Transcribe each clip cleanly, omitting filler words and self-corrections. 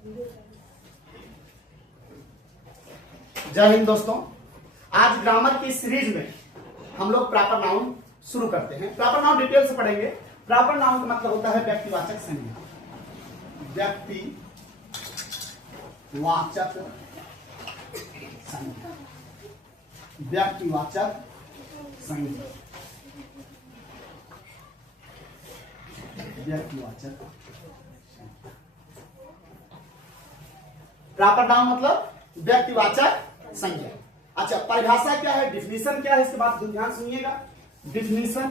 जय हिंद दोस्तों। आज ग्रामर की सीरीज में हम लोग प्रॉपर नाउन शुरू करते हैं। प्रॉपर नाउन डिटेल से पढ़ेंगे। प्रॉपर नाउन का मतलब होता है व्यक्तिवाचक संज्ञा। व्यक्तिवाचक संज्ञा, व्यक्तिवाचक संज्ञा, व्यक्तिवाचक। प्रॉपर नाउन मतलब व्यक्तिवाचक संज्ञा। अच्छा, परिभाषा क्या है, डिफिनीशन क्या है, इसके बाद ध्यान सुनिएगा। डिफिनीशन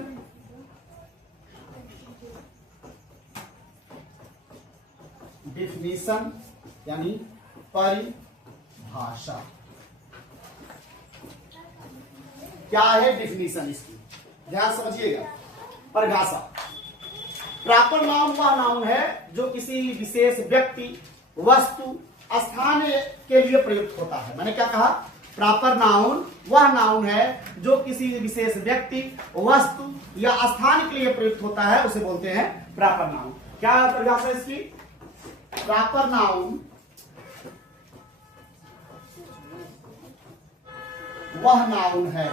डिफिनीशन यानी परिभाषा। क्या है डिफिनीशन इसकी, ध्यान समझिएगा। परिभाषा, प्रॉपर नाउन वह नाउन है जो किसी विशेष व्यक्ति, वस्तु, स्थान के लिए प्रयुक्त होता है। मैंने क्या कहा, प्रॉपर नाउन वह नाउन है जो किसी विशेष व्यक्ति, वस्तु या स्थान के लिए प्रयुक्त होता है, उसे बोलते हैं प्रॉपर नाउन। क्या परिभाषा इसकी, प्रॉपर नाउन वह नाउन है,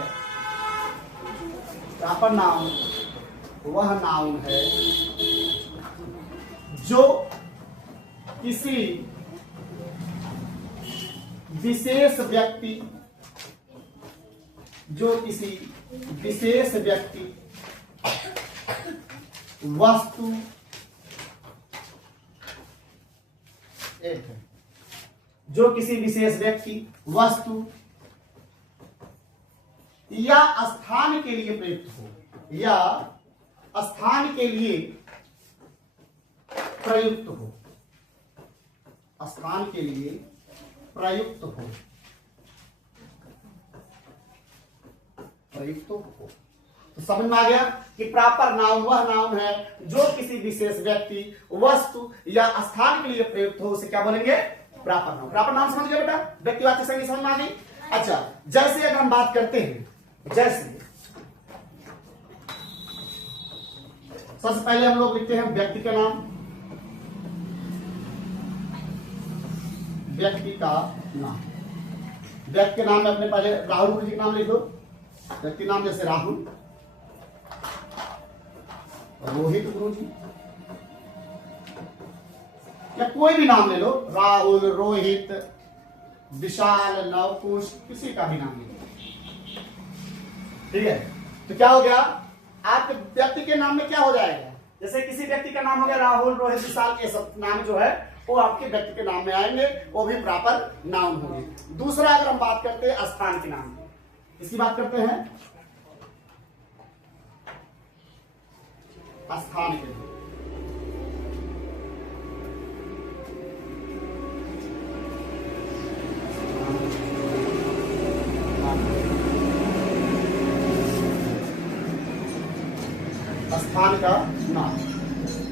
प्रॉपर नाउन वह नाउन है जो किसी विशेष व्यक्ति, वस्तु, जो किसी विशेष व्यक्ति, वस्तु या स्थान के लिए प्रयुक्त हो, या स्थान के लिए प्रयुक्त हो, स्थान के लिए प्रयुक्त हो, प्रयुक्त हो। तो समझ में आ गया कि प्रॉपर नाउन वह नाउन है जो किसी विशेष व्यक्ति, वस्तु या स्थान के लिए प्रयुक्त हो, उसे क्या बोलेंगे, प्रॉपर नाउन। प्रॉपर नाउन समझ गए बेटा, व्यक्तिवाचक संज्ञा समझ में आ गई। अच्छा, जैसे अगर हम बात करते हैं, जैसे सबसे पहले हम लोग लिखते हैं व्यक्ति का नाम, व्यक्ति का नाम। व्यक्ति के नाम में अपने पहले राहुल गुरु जी का नाम लिख दो। व्यक्ति नाम जैसे राहुल, रोहित गुरु जी, या कोई भी नाम ले लो, राहुल, रोहित, विशाल, नवकुश, किसी का भी नाम ले लो। ठीक है, तो क्या हो गया, आपके व्यक्ति के नाम में क्या हो जाएगा, जैसे किसी व्यक्ति का नाम हो गया राहुल, रोहित, विशाल, ये सब नाम जो है वो आपके व्यक्ति के नाम में आएंगे, वो भी प्रॉपर नाउन होंगे। दूसरा अगर हम बात करते हैं स्थान के नाम, इसकी बात करते हैं स्थान के नाम। स्थान का नाम,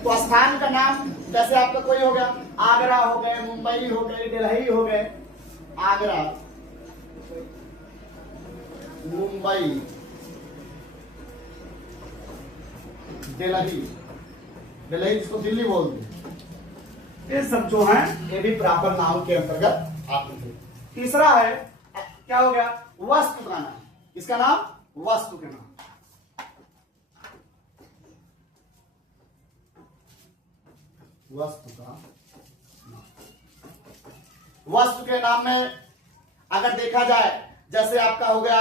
तो स्थान का नाम जैसे आपका कोई हो गया, आगरा हो गए, मुंबई हो गए, दिल्ली हो गए। आगरा, मुंबई, दिल्ली, दिल्ली जिसको दिल्ली बोलते, ये सब जो है ये भी प्रॉपर नाउन के अंतर्गत आते हैं। तीसरा है क्या हो गया, वस्तु का नाम। इसका नाम वस्तु के नाम, वस्तु का नाम। वस्तु के नाम में अगर देखा जाए, जैसे आपका हो गया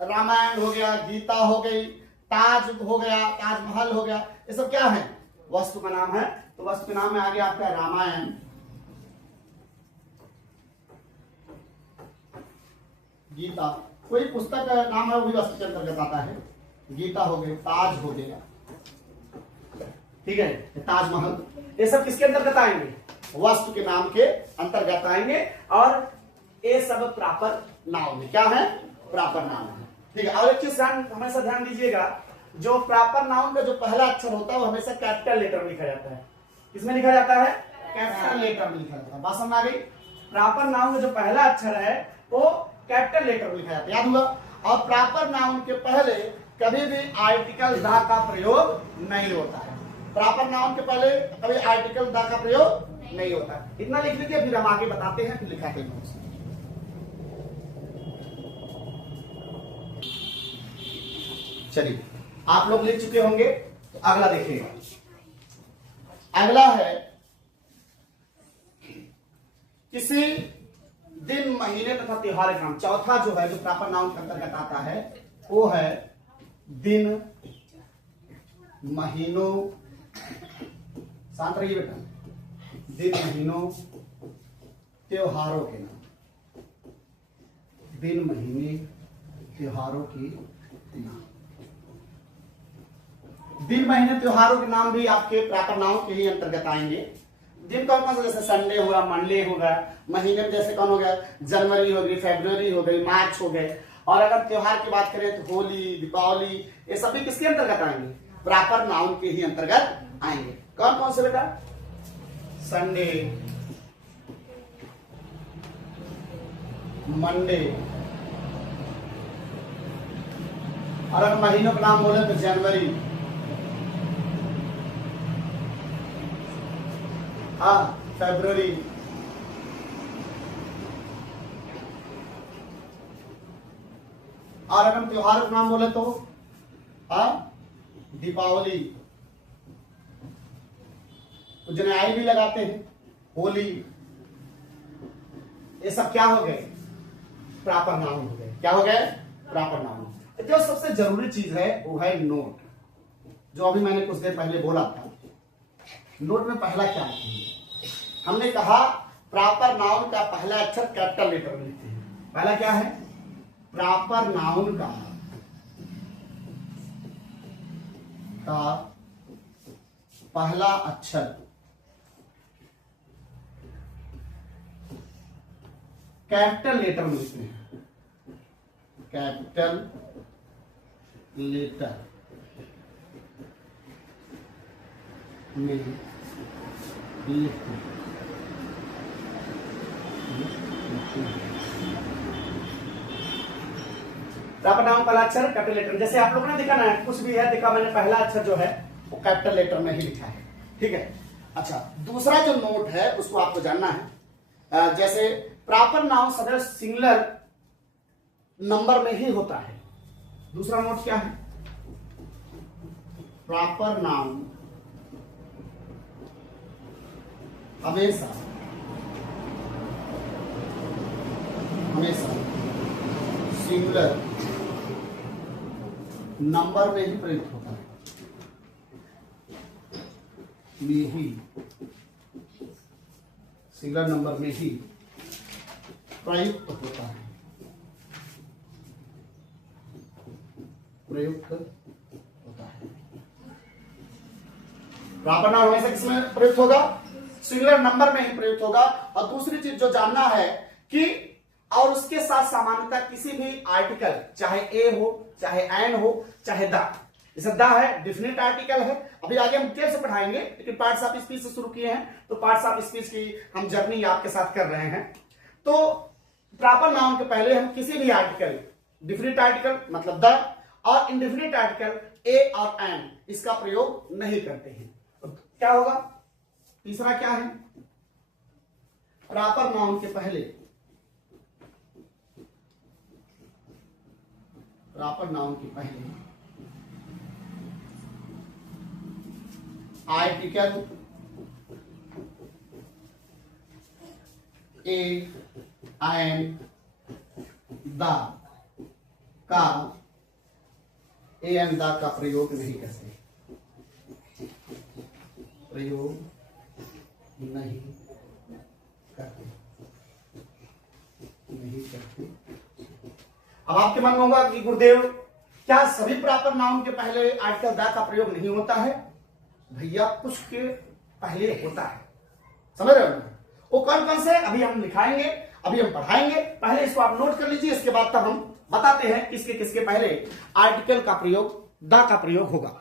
रामायण हो गया, गीता हो गई, ताज हो गया, ताजमहल हो गया, ये सब क्या है, वस्तु का नाम है। तो वस्तु के नाम में आ गया आपका रामायण, गीता, कोई पुस्तक का नाम है वो भी वस्तु के अंतर्गत आता है। गीता हो गई, ताज हो गया, ठीक है, ताजमहल, ये सब किसके अंतर्गत आएंगे, वस्तु के नाम के अंतर्गत आएंगे। और ये सब प्रॉपर नाउन है। क्या है, प्रॉपर नाउन है। ठीक है, और एक चीज हमेशा ध्यान दीजिएगा, जो प्रॉपर नाउन का जो पहला अक्षर होता है वो हमेशा कैपिटल लेटर में लिखा जाता है। किसमें लिखा जाता है, कैपिटल लेटर में लिखा जाता है। बात समझ आ गई, प्रॉपर नाउन का जो पहला अक्षर है वो कैपिटल लेटर में लिखा जाता है, याद हुआ। और प्रॉपर नाउन के पहले कभी भी आर्टिकल द का प्रयोग नहीं होता है। प्रॉपर नाउन के पहले कभी आर्टिकल द का प्रयोग नहीं होता। इतना लिख लीजिए, फिर हम आगे बताते हैं, फिर लिखाते हैं। चलिए, आप लोग लिख चुके होंगे, तो अगला देखिएगा। अगला है किसी दिन, महीने तथा त्योहार का नाम। चौथा जो है, जो प्रॉपर नाउन के अंतर्गत आता है, वो है दिन, महीनों, शांत रहिए बेटा, दिन, महीनों, त्योहारों के नाम। दिन, महीने, त्योहारों के नाम। दिन, महीने, त्योहारों के नाम भी आपके प्रॉपर नाउन के ही अंतर्गत आएंगे। दिन कौन कौन सा, जैसे संडे हुआ, मंडे होगा। महीने में जैसे कौन हो गया, जनवरी हो गई, फरवरी हो गई, मार्च हो गए। और अगर त्योहार की बात करें तो होली, दीपावली, ये सभी किसके अंतर्गत आएंगे, प्रॉपर नाउन के ही अंतर्गत आएंगे। कौन कौन से बेटा, संडे, मंडे, और अगर महीनों का नाम बोले तो जनवरी, हाँ, फरवरी, और अगर हम त्योहार का नाम बोले तो दीपावली, तो जिन्हें आई भी लगाते हैं, होली, ये सब क्या हो गए, प्रॉपर नाउन हो गए। क्या हो गए, प्रॉपर नाउन। जो सबसे जरूरी चीज है वो है नोट, जो अभी मैंने कुछ देर पहले बोला था। नोट में पहला क्या है, हमने कहा प्रॉपर नाउन का पहला अक्षर कैपिटल लेटर में लिखते हैं। पहला क्या है, प्रॉपर नाउन का पहला अक्षर कैपिटल लेटर में लिखते हैं। कैपिटल लेटर में लिखते हैं। प्रॉपर नाउन पहला अक्षर कैपिटल लेटर, जैसे आप लोगों ने देखा ना, कुछ भी है देखा मैंने, पहला अक्षर जो है वो कैपिटल लेटर में ही लिखा है। ठीक है। अच्छा, दूसरा जो नोट है उसको आपको जानना है। जैसे प्रॉपर नाउन सदैव सिंगुलर नंबर में ही होता है। दूसरा नोट क्या है, प्रॉपर नाउन हमेशा सिंगुलर नंबर में ही प्रयुक्त होता है। सिंगुलर नंबर में ही प्रयुक्त होता है। प्रॉपर नाउन हमेशा किसमें प्रयुक्त होगा, सिंगुलर नंबर में ही प्रयुक्त होगा। और दूसरी चीज जो जानना है कि और उसके साथ सामान्यता किसी भी आर्टिकल, चाहे ए हो, चाहे एन हो, चाहे द, जैसे द है डिफिनिट आर्टिकल है। अभी आगे हम डिटेल से पढ़ाएंगे, लेकिन पार्ट्स ऑफ स्पीच से शुरू किए हैं, तो पार्ट्स ऑफ स्पीच की हम जर्नी आपके साथ कर रहे हैं। तो प्रॉपर नाउन के पहले हम किसी भी आर्टिकल, डिफिनिट आर्टिकल मतलब द, और इंडेफिनिट आर्टिकल ए और एन, इसका प्रयोग नहीं करते हैं। तो क्या होगा, तीसरा क्या है, प्रॉपर नाउन के पहले, प्रॉपर नाउन के पहले आर्टिकल ए एन द का, ए एन द का प्रयोग नहीं करते, प्रयोग नहीं करते। अब आपके मन में होगा कि गुरुदेव क्या सभी प्रॉपर नाउन के पहले आर्टिकल द का प्रयोग नहीं होता है? भैया कुछ के पहले होता है, समझ रहे हो? वो कौन कौन से अभी हम लिखाएंगे, अभी हम पढ़ाएंगे। पहले इसको आप नोट कर लीजिए, इसके बाद तब हम बताते हैं किसके किसके पहले आर्टिकल का प्रयोग, द का प्रयोग होगा।